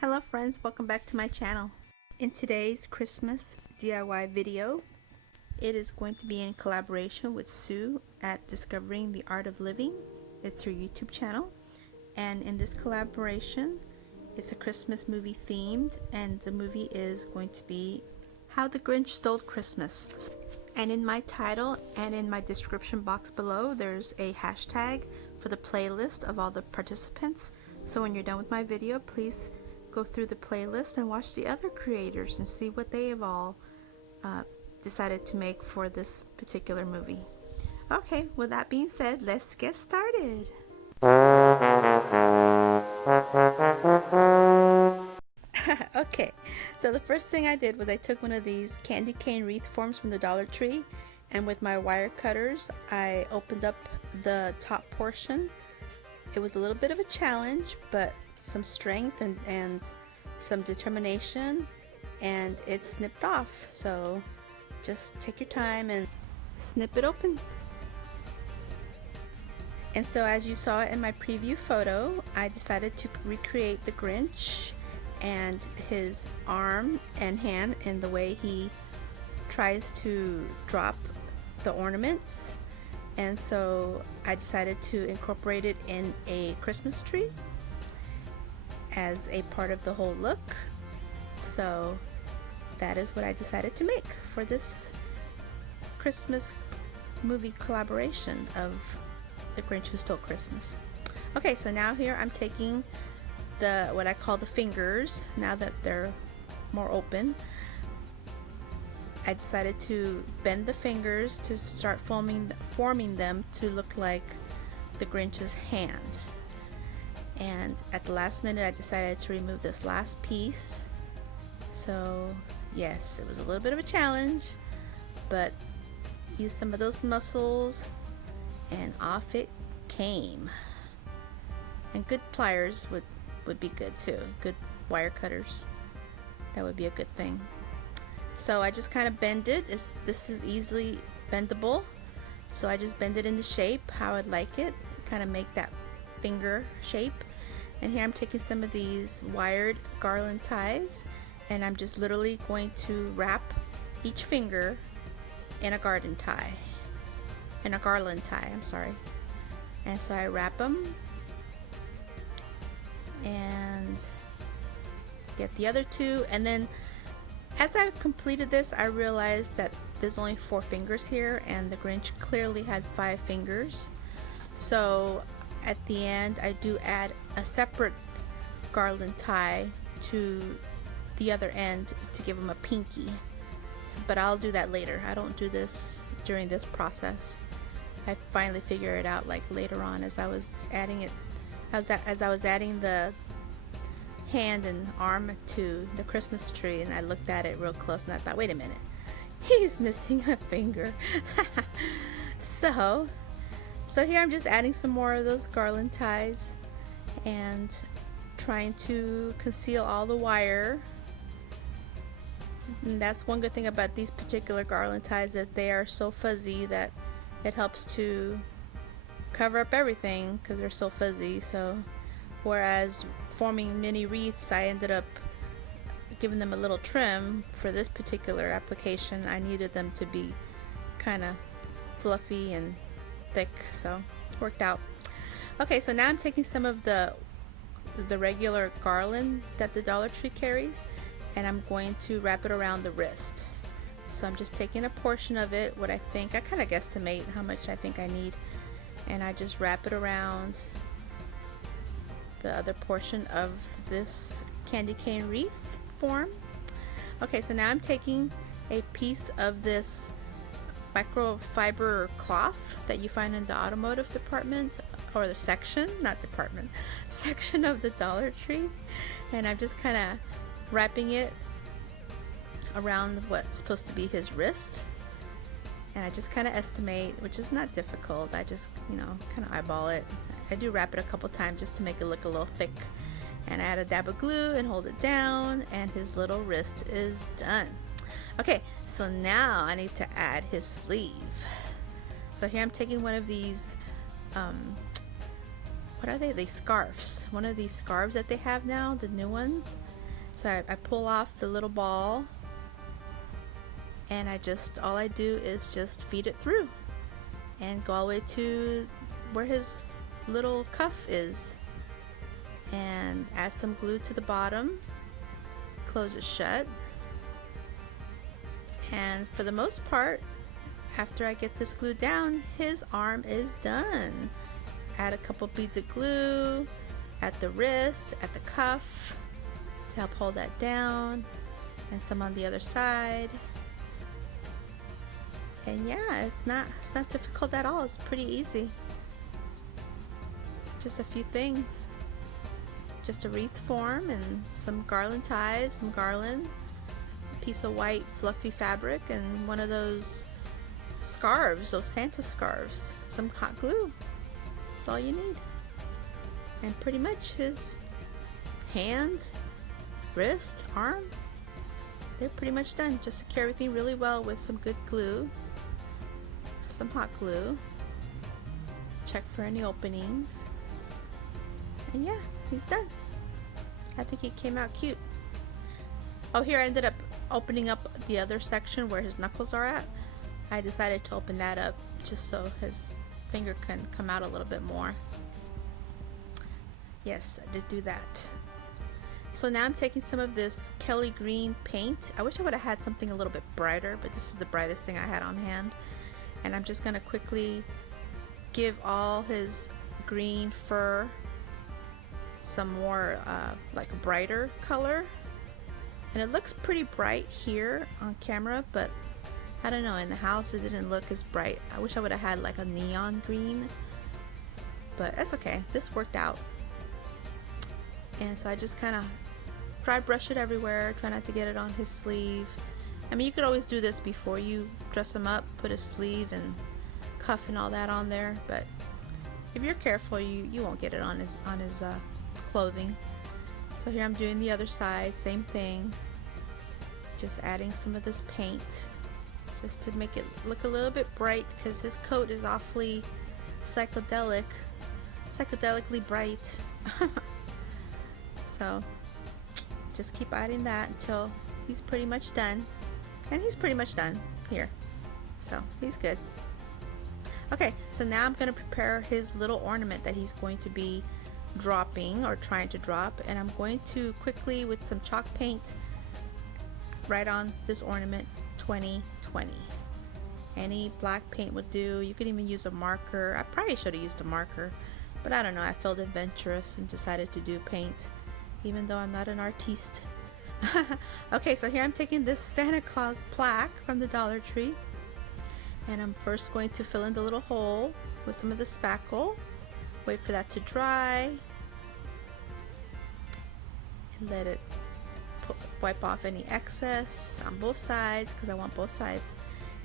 Hello friends, welcome back to my channel. In today's Christmas DIY video, it is going to be in collaboration with Sue at Discovering the Art of Living. It's her YouTube channel, and in this collaboration it's a Christmas movie themed, and the movie is going to be How the Grinch Stole Christmas. And in my title and in my description box below there's a hashtag for the playlist of all the participants, so when you're done with my video, please go through the playlist and watch the other creators and see what they have all decided to make for this particular movie. Okay, with that being said, let's get started. Okay, so the first thing I did was I took one of these candy cane wreath forms from the Dollar Tree, and with my wire cutters I opened up the top portion. It was a little bit of a challenge, but some strength and some determination, and it snipped off. So just take your time and snip it open. And so as you saw in my preview photo, I decided to recreate the Grinch and his arm and hand and the way he tries to drop the ornaments. And so I decided to incorporate it in a Christmas tree as a part of the whole look. So that is what I decided to make for this Christmas movie collaboration of The Grinch Who Stole Christmas. Okay, so now here I'm taking what I call the fingers. Now that they're more open, I decided to bend the fingers to start forming them to look like the Grinch's hand. And at the last minute I decided to remove this last piece. So yes, it was a little bit of a challenge, but use some of those muscles and off it came. And good pliers would be good too. Good wire cutters, that would be a good thing. So I just kind of bend it. This is easily bendable, so I just bend it in the shape how I'd like it, kind of make that finger shape. And here I'm taking some of these wired garland ties, and I'm just literally going to wrap each finger in a garland tie, I'm sorry. And so I wrap them and get the other two, and then as I completed this I realized that there's only 4 fingers here and the Grinch clearly had 5 fingers. So at the end I do add a separate garland tie to the other end to give him a pinky. But I'll do that later. I don't do this during this process. I finally figure it out like later on as I was adding it, as I was adding the hand and arm to the Christmas tree, and I looked at it real close and I thought, wait a minute, he's missing a finger. So here I'm just adding some more of those garland ties and trying to conceal all the wire. And that's one good thing about these particular garland ties, that they are so fuzzy that it helps to cover up everything because they're so fuzzy. So whereas forming mini wreaths, I ended up giving them a little trim. For this particular application I needed them to be kind of fluffy and thick, so it worked out. Okay, so now I'm taking some of the regular garland that the Dollar Tree carries, and I'm going to wrap it around the wrist. So I'm just taking a portion of it, what I think, I kind of guesstimate how much I think I need, and I just wrap it around the other portion of this candy cane wreath form. Okay, so now I'm taking a piece of this microfiber cloth that you find in the automotive department, or the section, not department, section of the Dollar Tree, and I'm just kind of wrapping it around what's supposed to be his wrist. And I just kind of estimate, which is not difficult, I just, kind of eyeball it. I do wrap it a couple times just to make it look a little thick, and I add a dab of glue and hold it down, and his little wrist is done. Okay, so now I need to add his sleeve. So here I'm taking one of these what are they? They scarves. One of these scarves that they have now, the new ones. So I pull off the little ball, and all I do is just feed it through and go all the way to where his little cuff is, and add some glue to the bottom, close it shut, and for the most part, after I get this glue down, his arm is done. Add a couple beads of glue at the wrist, at the cuff to help hold that down, and some on the other side. And yeah, it's not difficult at all. It's pretty easy. Just a few things. Just a wreath form and some garland ties, some garland, a piece of white fluffy fabric, and one of those scarves, those Santa scarves, some hot glue. That's all you need. And pretty much his hand, wrist, arm, they're pretty much done. Just secure everything really well with some good glue, some hot glue. Check for any openings. And yeah, he's done. I think he came out cute. Oh, here I ended up opening up the other section where his knuckles are at. I decided to open that up just so his finger can come out a little bit more. Yes, I did do that. So now I'm taking some of this Kelly green paint. I wish I would have had something a little bit brighter, but this is the brightest thing I had on hand. And I'm just gonna quickly give all his green fur some more like a brighter color. And it looks pretty bright here on camera, but I don't know, in the house it didn't look as bright. I wish I would have had like a neon green, but that's okay. This worked out. And so I just kind of dry brush it everywhere, try not to get it on his sleeve. I mean, you could always do this before you dress him up, put a sleeve and cuff and all that on there, but if you're careful, you won't get it on his clothing. So here I'm doing the other side, same thing, just adding some of this paint just to make it look a little bit bright, because his coat is awfully psychedelically bright. So just keep adding that until he's pretty much done. And he's pretty much done here, so he's good. Okay, so now I'm going to prepare his little ornament that he's going to be dropping or trying to drop, and I'm going to quickly with some chalk paint write on this ornament 2020. Any black paint would do. You could even use a marker. I probably should have used a marker, but I don't know, I felt adventurous and decided to do paint, even though I'm not an artiste. Okay, so here I'm taking this Santa Claus plaque from the Dollar Tree, and I'm first going to fill in the little hole with some of the spackle, wait for that to dry, and let it wipe off any excess on both sides, because I want both sides.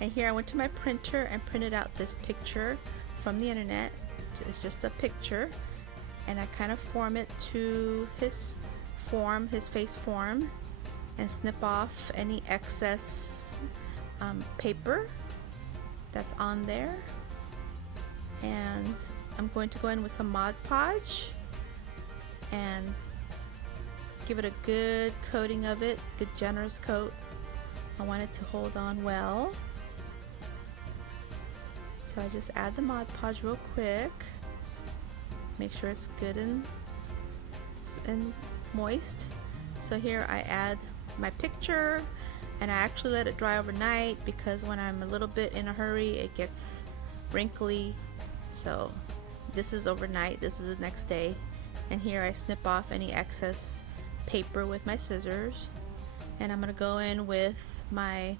And here I went to my printer and printed out this picture from the internet. It's just a picture, and I kind of form it to his form, his face form, and snip off any excess paper that's on there. And I'm going to go in with some Mod Podge and give it a good coating of it, good generous coat. I want it to hold on well. So I just add the Mod Podge real quick. Make sure it's good and moist. So here I add my picture, and I actually let it dry overnight, because when I'm a little bit in a hurry it gets wrinkly. So this is overnight, this is the next day. And here I snip off any excess paper with my scissors, and I'm going to go in with my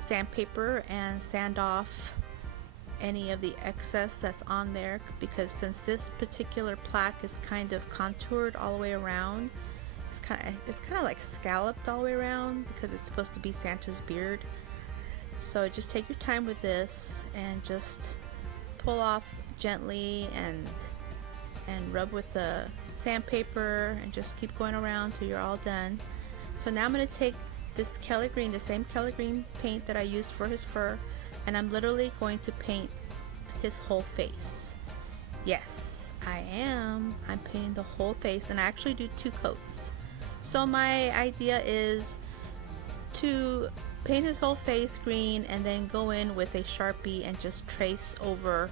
sandpaper and sand off any of the excess that's on there, because since this particular plaque is kind of contoured all the way around, it's kind of like scalloped all the way around, because it's supposed to be Santa's beard. So just take your time with this and just pull off gently and rub with the sandpaper, and just keep going around till you're all done. So now I'm going to take this Kelly green, the same Kelly green paint that I used for his fur, and I'm literally going to paint his whole face. Yes, I am. I'm painting the whole face, and I actually do 2 coats. So my idea is to paint his whole face green and then go in with a Sharpie and just trace over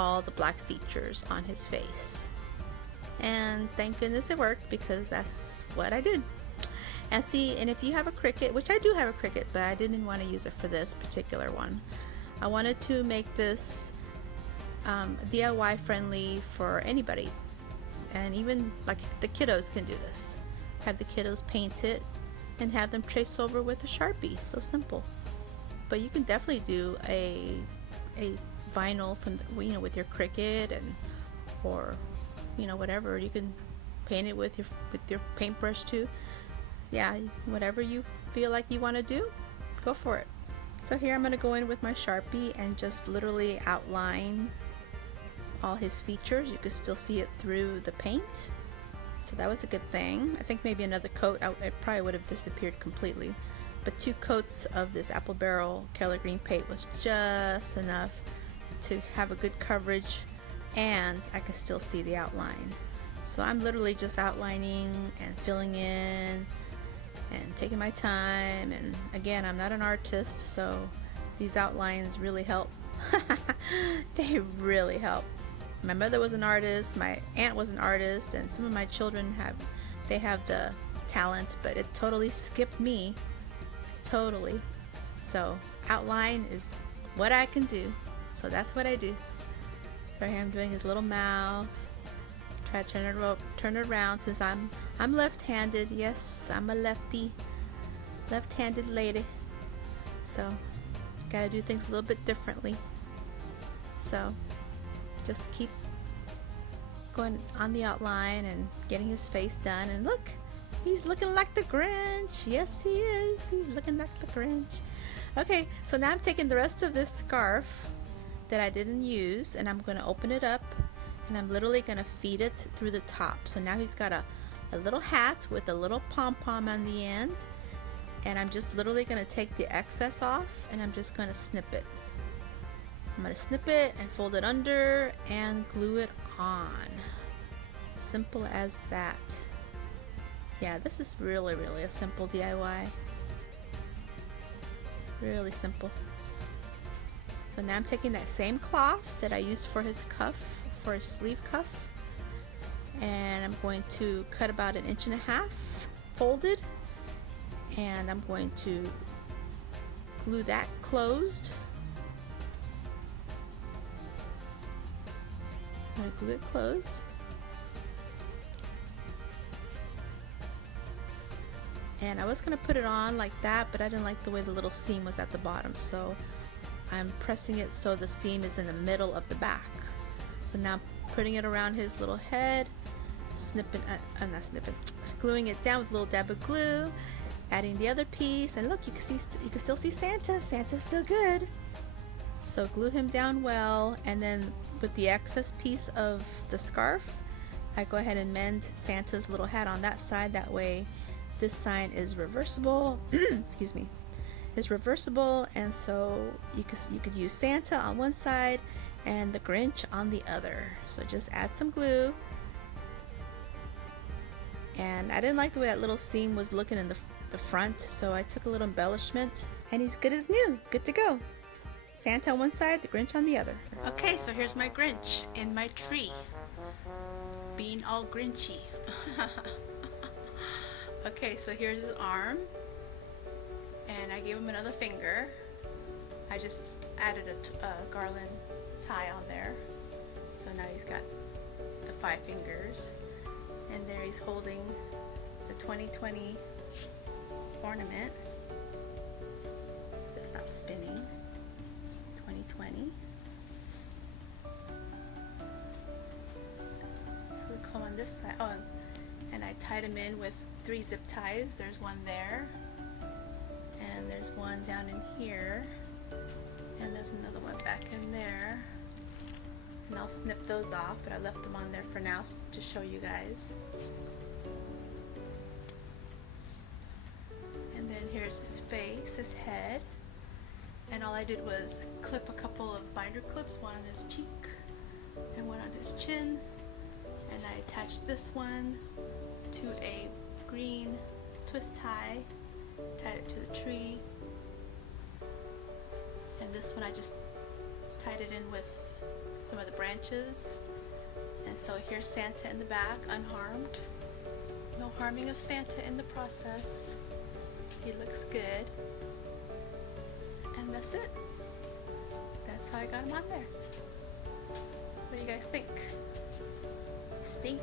all the black features on his face. And thank goodness it worked, because that's what I did. And see, and if you have a Cricut, which I do have a Cricut, but I didn't want to use it for this particular one. I wanted to make this DIY friendly for anybody, and even like the kiddos can do this. Have the kiddos paint it and have them trace over with a Sharpie. So simple. But you can definitely do a vinyl from the, you know, with your Cricut, and or you know, whatever. You can paint it with your paintbrush too. Yeah, whatever you feel like you want to do, go for it. So here I'm going to go in with my Sharpie and just literally outline all his features. You can still see it through the paint, so that was a good thing. I think maybe another coat, it probably would have disappeared completely, but 2 coats of this apple barrel Keller green paint was just enough to have a good coverage, and I can still see the outline. So I'm literally just outlining and filling in and taking my time. And again, I'm not an artist, so these outlines really help. They really help. My mother was an artist, my aunt was an artist, and some of my children have the talent, but it totally skipped me. Totally. So outline is what I can do, so that's what I do. So here I'm doing his little mouth. Try to turn it around, since I'm left-handed. Yes, I'm a left-handed lady, so gotta do things a little bit differently. So just keep going on the outline and getting his face done, and look, he's looking like the Grinch. Yes, he is. He's looking like the Grinch. Okay, so now I'm taking the rest of this scarf that I didn't use, and I'm going to open it up, and I'm literally going to feed it through the top. So now he's got a little hat with a little pom-pom on the end, and I'm just literally going to take the excess off, and I'm just going to snip it. I'm going to snip it and fold it under and glue it on. Simple as that. Yeah, this is really a simple DIY. Really simple. So now I'm taking that same cloth that I used for his cuff, for his sleeve cuff, and I'm going to cut about 1.5 inches folded, and I'm going to glue that closed. I'm going to glue it closed. And I was going to put it on like that, but I didn't like the way the little seam was at the bottom, so I'm pressing it so the seam is in the middle of the back. So now I'm putting it around his little head, gluing it down with a little dab of glue, adding the other piece, and look, you can still see Santa. Santa's still good. So glue him down well, and then with the excess piece of the scarf, I go ahead and mend Santa's little hat on that side. That way this sign is reversible. Excuse me. Is reversible, and so you could use Santa on one side and the Grinch on the other. So just add some glue. And I didn't like the way that little seam was looking in the front, so I took a little embellishment, and he's good as new. Good to go. Santa on one side, the Grinch on the other. Okay, so here's my Grinch in my tree, being all Grinchy. Okay, so here's his arm, and I gave him another finger. I just added a garland tie on there, so now he's got the 5 fingers, and there he's holding the 2020 ornament. Stop spinning. 2020. So we come on this side. Oh, and I tied him in with 3 zip ties. There's one there, and there's one down in here, and there's another one back in there, and I'll snip those off, but I left them on there for now to show you guys. And then here's his face, his head, and all I did was clip a couple of binder clips, one on his cheek and one on his chin, And I attached this one to a green twist tie, tied it to the tree. And this one I just tied it in with some of the branches. And so here's Santa in the back, unharmed. No harming of Santa in the process. He looks good. And that's it. That's how I got him on there. What do you guys think? Stink?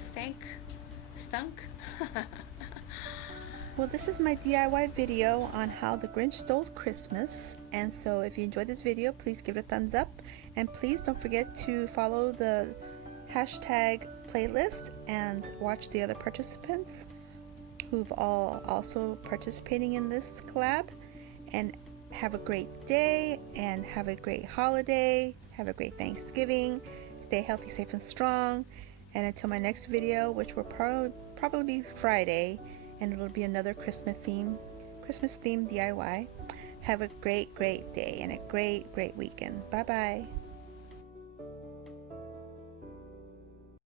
Stank? Stunk? Well, this is my DIY video on how the Grinch stole Christmas. And so if you enjoyed this video, please give it a thumbs up. And please don't forget to follow the hashtag playlist and watch the other participants who've all also participating in this collab. And have a great day and have a great holiday. Have a great Thanksgiving. Stay healthy, safe, and strong. And until my next video, which will probably be Friday, and it'll be another Christmas theme DIY. Have a great day and a great weekend. Bye bye.